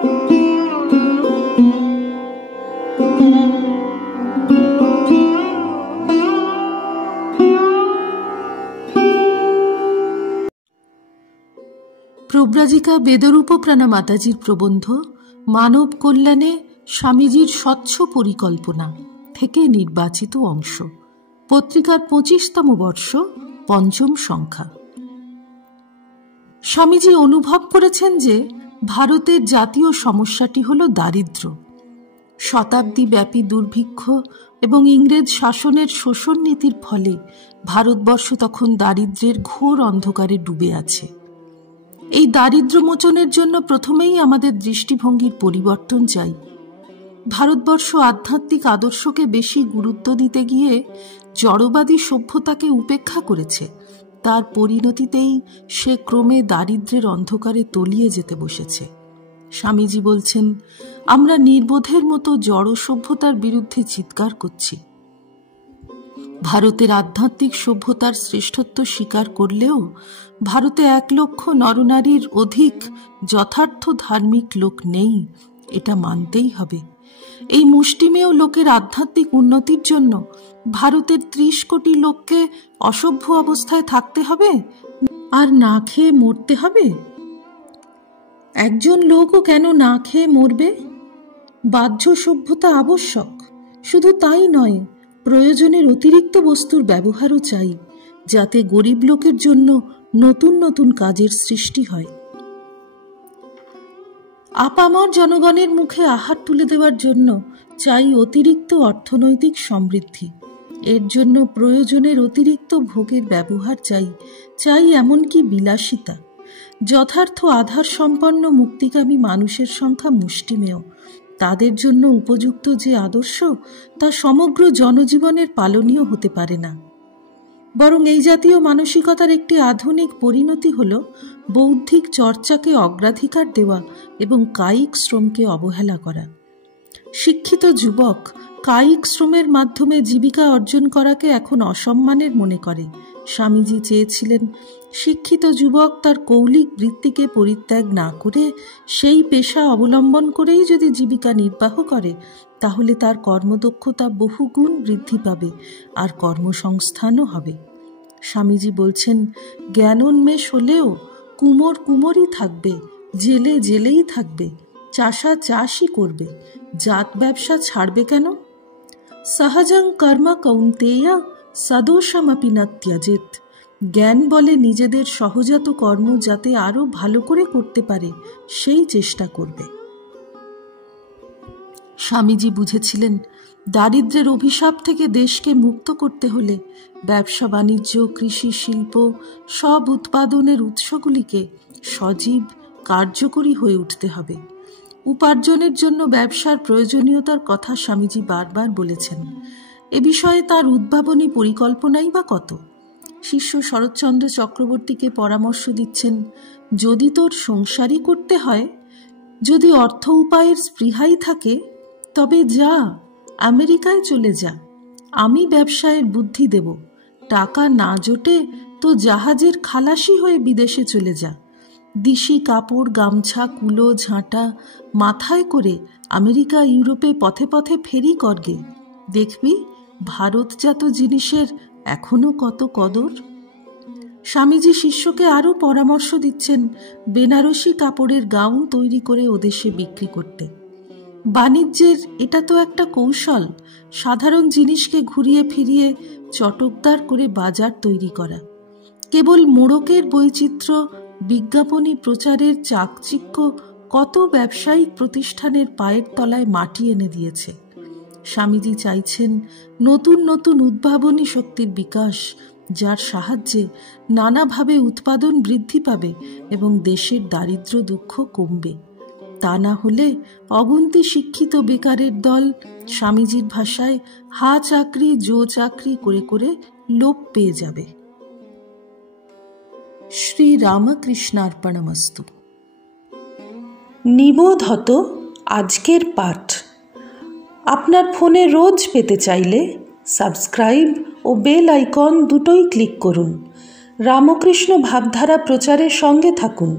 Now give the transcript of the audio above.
প্রব্রাজিকা বেদরূপপ্রাণা মাতাজির প্রবন্ধ মানব কল্যাণে স্বামীজির স্বচ্ছ পরিকল্পনা থেকে নির্বাচিত অংশ, পত্রিকার 25তম বর্ষ, 5ম সংখ্যা। স্বামীজি অনুভব করেছেন যে ভারতের জাতীয় সমস্যাটি হল দারিদ্র্য। শতাব্দীব্যাপী দুর্ভিক্ষ এবং ইংরেজ শাসনের শোষণ নীতির ফলে ভারতবর্ষ তখন দারিদ্র্যের ঘোর অন্ধকারে ডুবে আছে। এই দারিদ্র্য মোচনের জন্য প্রথমেই আমাদের দৃষ্টিভঙ্গির পরিবর্তন চাই। ভারতবর্ষ আধ্যাত্মিক আদর্শকে বেশি গুরুত্ব দিতে গিয়ে জড়বাদী সভ্যতাকে উপেক্ষা করেছে। তার পরিণতিতেই সে ক্রমে দারিদ্র্যের অন্ধকারে তলিয়ে যেতে বসেছে। স্বামীজি বলছেন, আমরা নির্বোধের মতো জড় সভ্যতার বিরুদ্ধে চিৎকার করছি। ভারতের আধ্যাত্মিক সভ্যতার শ্রেষ্ঠত্ব স্বীকার করলেও ভারতে 1 লক্ষ নরনারীর অধিক যথার্থ ধার্মিক লোক নেই, এটা মানতেই হবে। এই মুষ্টিমেয় লোকের আধ্যাত্মিক উন্নতির জন্য ভারতের 30 কোটি লোককে অসভ্য অবস্থায় থাকতে হবে আর না খেয়ে মরতে হবে? একজন লোকও কেন না খেয়ে মরবে? বাহ্য সভ্যতা আবশ্যক, শুধু তাই নয়, প্রয়োজনের অতিরিক্ত বস্তুর ব্যবহারও চাই, যাতে গরিব লোকের জন্য নতুন নতুন কাজের সৃষ্টি হয়। আপামর জনগণের মুখে আহার তুলে দেওয়ার জন্য চাই অতিরিক্ত অর্থনৈতিক সমৃদ্ধি। এর জন্য প্রয়োজনের অতিরিক্ত ভোগের ব্যবহার চাই এমনকি বিলাসিতা। যথার্থ আধার সম্পন্ন মুক্তিকামী মানুষের সংখ্যা মুষ্টিমেয়। তাদের জন্য উপযুক্ত যে আদর্শ, তা সমগ্র জনজীবনের পালনীয় হতে পারে না। বরং এই জাতীয় মানসিকতার একটি আধুনিক পরিণতি হল বৌদ্ধিক চর্চাকে অগ্রাধিকার দেওয়া এবং কায়িক শ্রমকে অবহেলা করা। শিক্ষিত যুবক কায়িক শ্রমের মাধ্যমে জীবিকা অর্জন করাকে এখন অসম্মানের মনে করে। স্বামীজি চেয়েছিলেন শিক্ষিত যুবক তার কৌলিক বৃত্তিকে পরিত্যাগ না করে সেই পেশা অবলম্বন করেই যদি জীবিকা নির্বাহ করে, তাহলে তার কর্মদক্ষতা বহুগুণ বৃদ্ধি পাবে আর কর্মসংস্থানও হবে। স্বামীজি বলছেন, জ্ঞানোন্মেষ হলেও কুমোর কুমোরই থাকবে, জেলে জেলেই থাকবে, চাষা চাষই করবে, জাত ব্যবসা ছাড়বে কেন? সহজং কর্ম কৌন্তেয়া সদোষমপি ন ত্যজেত। জ্ঞান বলে নিজেদের সহজাত কর্ম যাতে আরো ভালো করে করতে পারে সেই চেষ্টা করবে। স্বামীজি বুঝেছিলেন দারিদ্র্যের অভিশাপ থেকে দেশকে মুক্ত করতে হলে ব্যবসা বাণিজ্য, কৃষি, শিল্প সব উৎপাদনের উৎসগুলিকে সজীব কার্যকরী হয়ে উঠতে হবে। উপার্জনের জন্য ব্যবসার প্রয়োজনীয়তার কথা স্বামীজি বারবার বলেছেন। এ বিষয়ে তার উদ্ভাবনী পরিকল্পনাই বা কত। শিষ্য শরৎচন্দ্র চক্রবর্তীকে পরামর্শ দিচ্ছেন, যদি তোর সংসারই করতে হয়, যদি অর্থ উপায়ের স্পৃহাই থাকে, তবে যা, আমেরিকায় চলে যা, আমি ব্যবসায়ের বুদ্ধি দেব। টাকা না জোটে তো জাহাজের খালাসি হয়ে বিদেশে চলে যা। দিশি কাপড়, গামছা, কুলো, ঝাঁটা মাথায় করে আমেরিকা, ইউরোপে পথে পথে ফেরি করগে। দেখবি ভারতজাত জিনিসের এখনো কত কদর। স্বামীজি শিষ্যকে আরো পরামর্শ দিচ্ছেন বেনারসি কাপড়ের গাউন তৈরি করে ওদেশে বিক্রি করতে। বাণিজ্যের এটা তো একটা কৌশল, সাধারণ জিনিসকে ঘুরিয়ে ফিরিয়ে চটকদার করে বাজার তৈরি করা। কেবল মোড়কের বৈচিত্র্য, বিজ্ঞাপনী প্রচারের চাকচিক্য কত ব্যবসায়িক প্রতিষ্ঠানের পায়ের তলায় মাটি এনে দিয়েছে। স্বামীজি চাইছেন নতুন নতুন উদ্ভাবনী শক্তির বিকাশ, যার সাহায্যে নানাভাবে উৎপাদন বৃদ্ধি পাবে এবং দেশের দারিদ্র্য দুঃখ কমবে। তা না হলে অগুন্তি শিক্ষিত বেকারের দল স্বামীজির ভাষায় হা চাকরি জো চাকরি করে করে লোপ পেয়ে যাবে। শ্রী রামকৃষ্ণার্পণমস্তু। নিবোধত আজকের পাঠ আপনার ফোনে রোজ পেতে চাইলে সাবস্ক্রাইব ও বেল আইকন দুটোই ক্লিক করুন। রামকৃষ্ণ ভাবধারা প্রচারের সঙ্গে থাকুন।